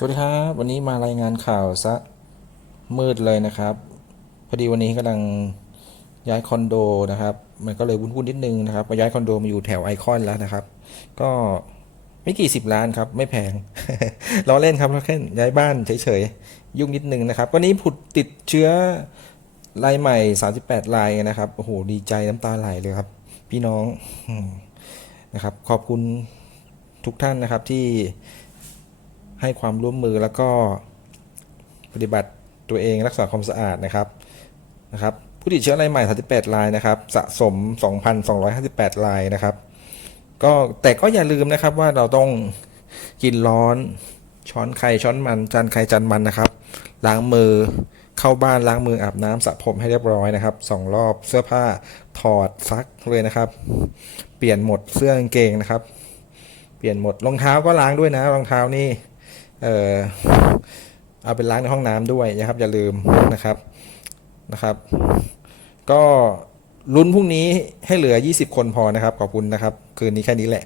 สวัสดีครับ วันนี้มารายงานข่าวซะมืดเลยนะครับ พอดีวันนี้กำลังย้ายคอนโดนะครับ มันก็เลยวุ่นๆนิดนึงนะครับมาย้ายคอนโดมาอยู่แถวไอคอนแล้วนะครับ ก็ไม่กี่สิบล้านครับ ไม่แพงล้อเล่นครับล้อเล่นย้ายบ้านเฉยๆ ยุ่งนิดนึงนะครับ วันนี้ผุดติดเชื้อรายใหม่ 38รายนะครับโอ้โหดีใจน้ำตาไหลเลยครับ พี่น้องนะครับ ขอบคุณทุกท่านนะครับที่ ให้ความร่วมมือแล้วก็ปฏิบัติตัวเองรักษาความสะอาดนะครับนะครับ ผู้ติดเชื้อรายใหม่ 38 รายนะครับ สะสม 2,258 รายนะครับ ก็แต่ก็อย่าลืมนะครับว่าเราต้องกินร้อนช้อนใครช้อนมันจานใครจานมันนะครับล้างมือเข้าบ้านล้างมืออาบน้ำสระผมให้เรียบร้อยนะครับสองรอบเสื้อผ้าถอดซักเลยนะครับ เปลี่ยนหมดเสื้อกางเกงนะครับ เปลี่ยนหมดรองเท้าก็ล้างด้วยนะรองเท้านี่ เออเอาไปล้างในห้องน้ำด้วยนะครับ อย่าลืมนะครับนะครับ ก็ลุ้นพรุ่งนี้ให้เหลือ 20 คนพอนะครับ ขอบคุณนะครับ คืนนี้แค่นี้แหละ